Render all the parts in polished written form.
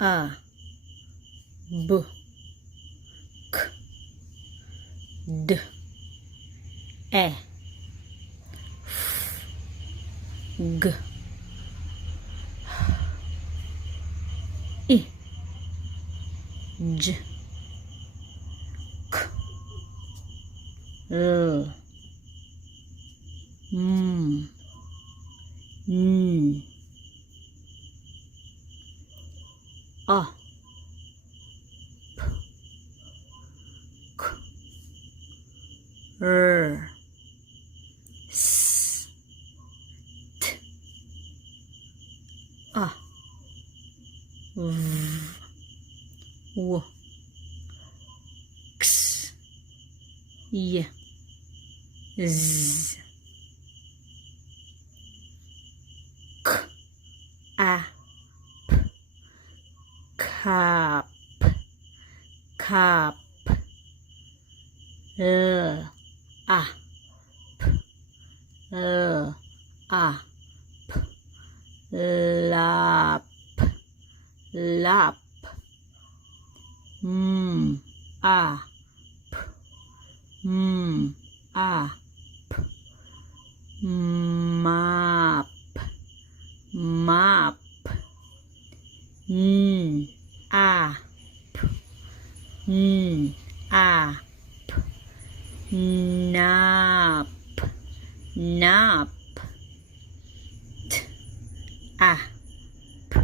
A, B, K, D, E, F, G, I, J, K, L, M, N, A, P, K, R, S, T, A, V, W, X, Y, Z, K, A, P, Cap, Cap, L, A, P, L, A, P, Lap, Lap, A, P, A, P, Map, Map, A, P, A, P, Nap, Nap, T, A, P,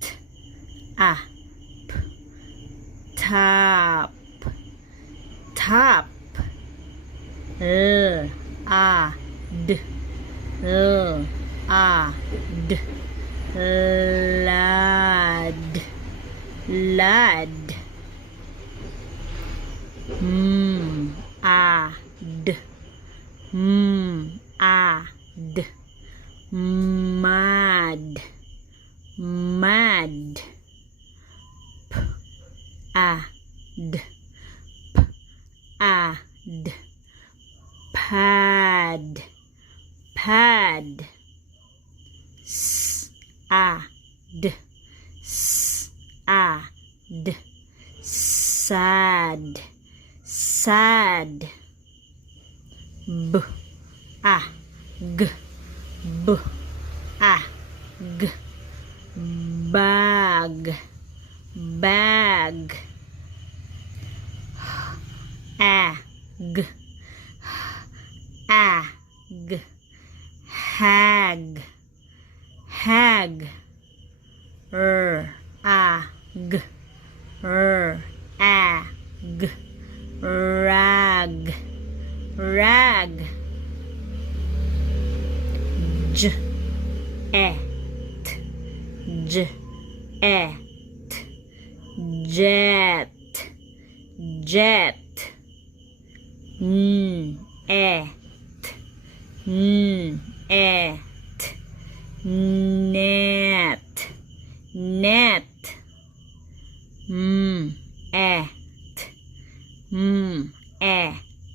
T, A, P, Tap, Tap, L, A, D, L, A, D, Lad, Lad, A, D, A, D, Mad, Mad, P, A, D, P, A, D, Pad, Pad, S, A, D, S, A, D, Sad, Sad, B, A, G, B, A, G, Bag, Bag, A, G, A, G, Hag, Hag, A, G, A, G, Rag, Rag, J, E, T, J, E, T, Jet, Jet, E, T, E, T, Net, Net, E, T, E,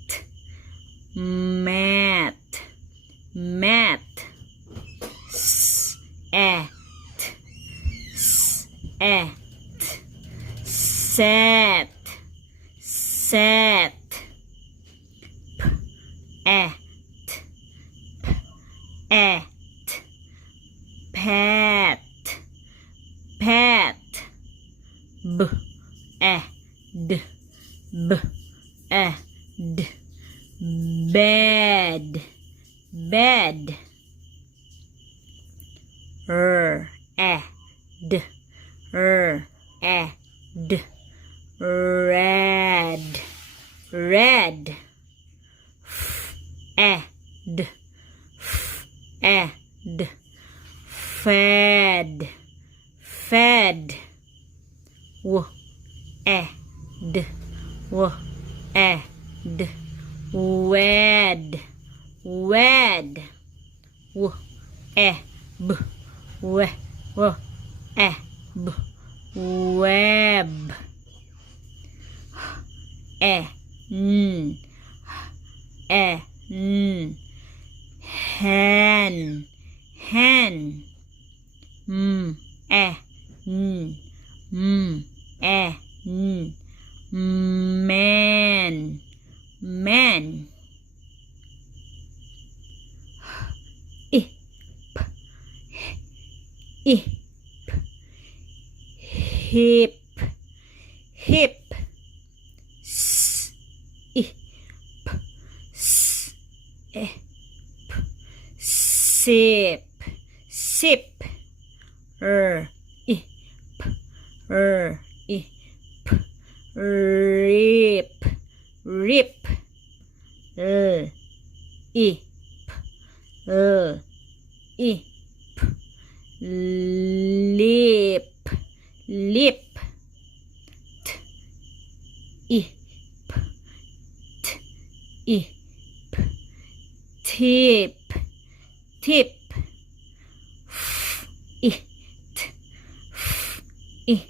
T, Mat, Mat, S, E, T, S, E, T, Set, Set, P, E, T, P, E, T, Pet, Pet, B, E, D, B, E, D, Bed, Bed, E, D, E, D, Red, Red, F, E, D, F, E, D, Fed, Fed, W, E, D, W, E, D, Wed, Wed, W, E, B, W, W, E, B, Web, E, N, E, N, Hen, Hen, E, N, hip, hip, s, I, p, s, e, p, sip, sip, I, p, I, p, rip, rip, I, p, I, p, lip, lip, t, I, p, t, I, p, tip, tip, f, I, t, f, I,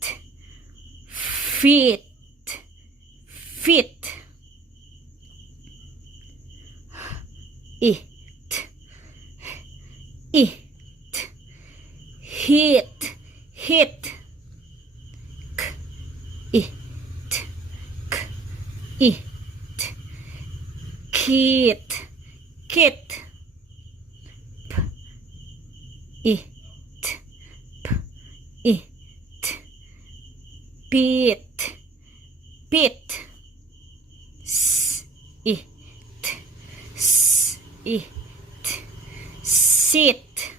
t, fit, fit, I, t, I, t, hit, hit, k, I, t, k, I, t, kit, kit, p, I, t, p, I, t, pit, pit, s, I, t, s, I, t, sit,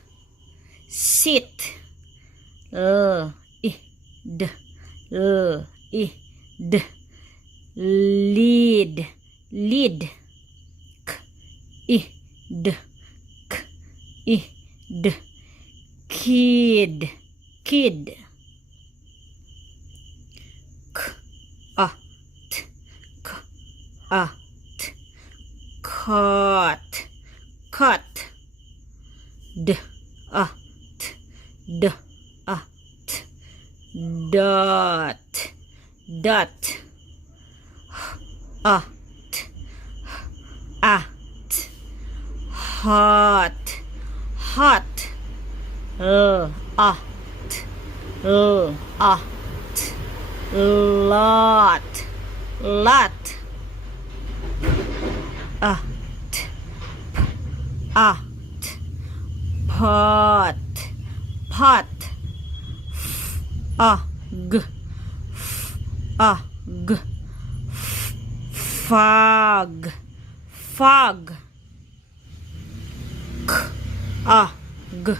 sit, I, d, I, d, lead, lead, k, I, d, k, I, d, kid, kid, k, a, t, k, a, t, cut, cut, d, a, t, d, a, t, dot, dot, a, t, a, t, hot, hot, a, t, a, t, lot, lot, a, t, p, a, t, pot, pot, f, a, g, f, a, g, f, fog, fog, k, a, g,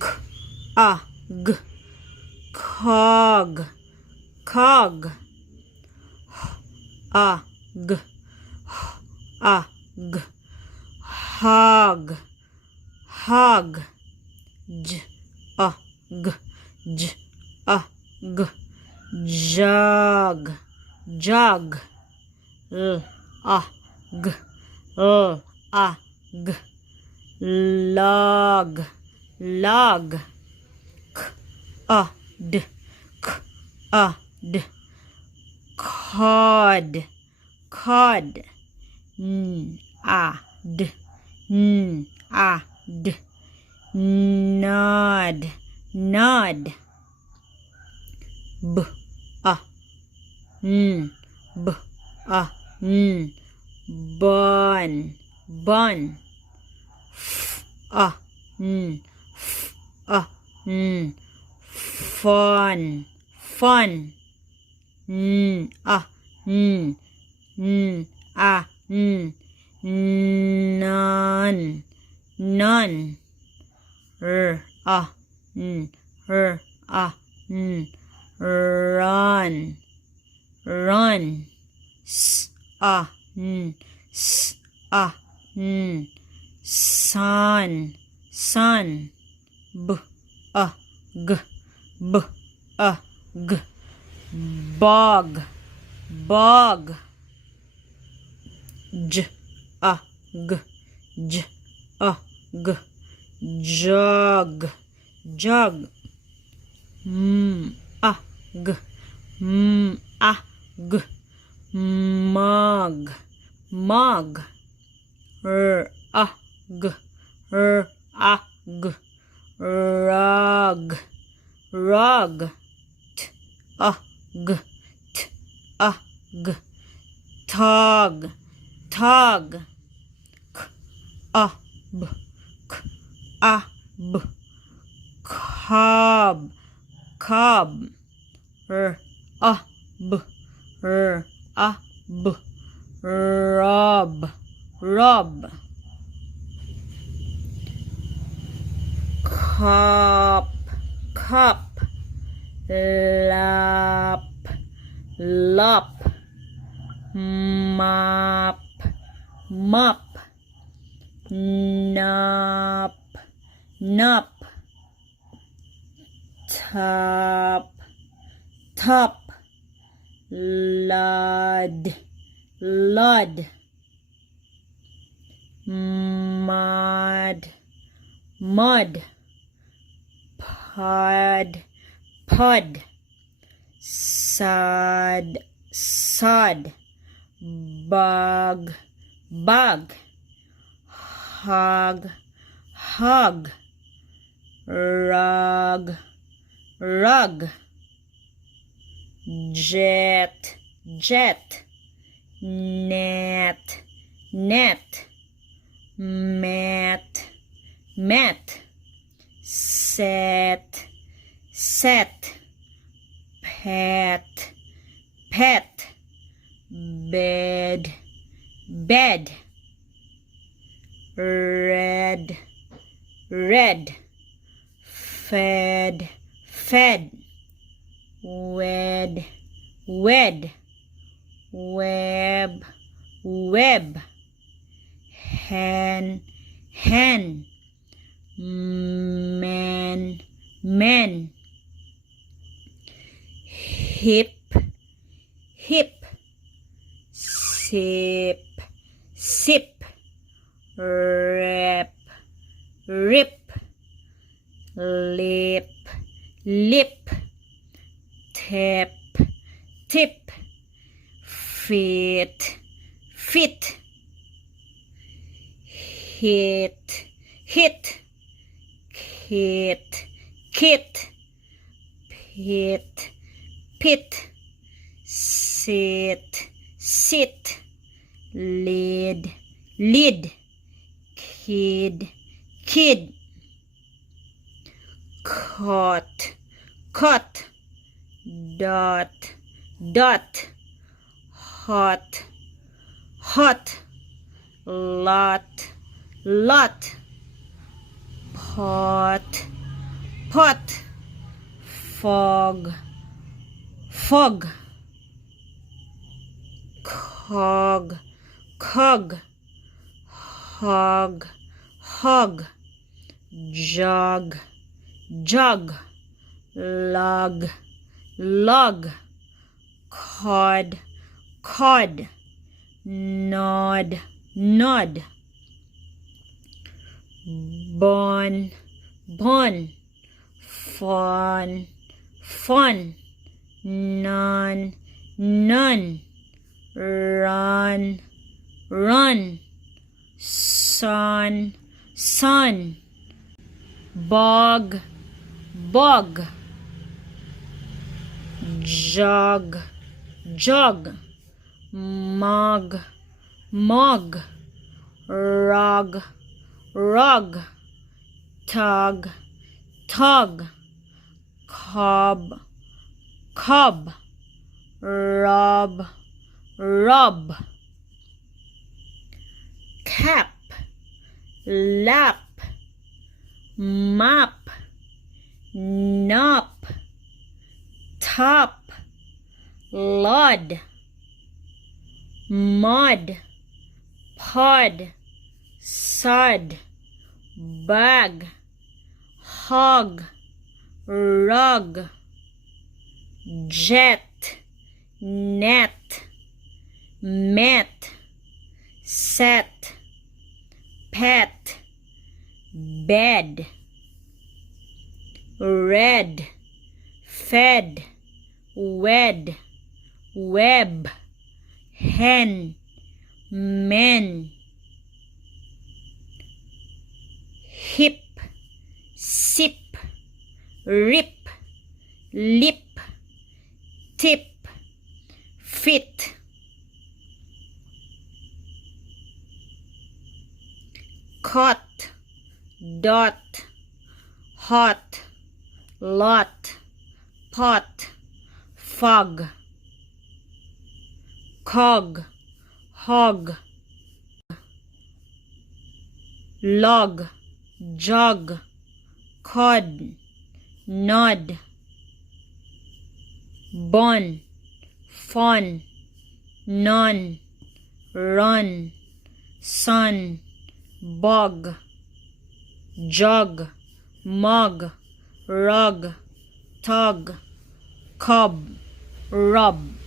k, a, g, cog, cog, a, g, a, g, hog, hog, j, a, g, j, a, g, jog, jog, a, g, a, g, log, log, k, a, d, k, a, d, cod, cod, a, d, a, d, nod, nod, b, a, b, a, bun, bun, f, a, f, a, fun, fun, a, a, none, none, a, run, run, s, a, sun, sun, b, a, g, b, a, g, bog, bog, j, a, g, j, a, g, jog, jog, a, g, a, g, mug, mug, a, g, a, g, rug, rug, t, a, g, t, a, g, tog, tog, k, a, b, k, a, b, cob, cob, rob, rob. Cup, cup. Lap, lop. Mop, mop. Nop, nop. Top, top. Lod, lod. Mud, mud. Pod, pod. Sod, sod. Bug, bug. Hog, hog. Rug, rug. Jet, jet. Net, net. Mat, mat. Set, set. Pet, pet. Bed, bed. Red, red. Fed, fed. Wed, wed. Web, web. Hen, hen. Man, men. Hip, hip. Sip, sip. Rip, rip. Lip, lip. Tip, tip. Fit, fit. Hit, hit. Kit, kit. Pit, pit. Sit, sit. Lid, lid. Kid, kid. Caught, caught. Dot, dot. Hot, hot. Lot, lot. Pot, pot. Fog, fog. Cog, cog. Hog, hog. Jug, jug. Lug, lug. Cod, cod. Nod, nod. Bon, bon. Fun, fun. None, none. Run, run. Sun, sun. Bog, bog. Jug, jug. Mug, mug. Rug, rug. Tug, tug. Cob, cob. Rub, rub. Cap, lap. Mop, nop. Top, lod. Mud, pod. Sod, bag. Hog, rug. Jet, net. Met, set. Pet, bed. Red, fed. Wed, web. Hen, men. Hip, sip. Rip, lip. Tip, fit. Caught, dot. Hot, lot. Pot, fog, cog, hog, log, jog, cod, nod, bun, fun, none, run, sun, bog, jug, mug, rug, tug, cub, rub.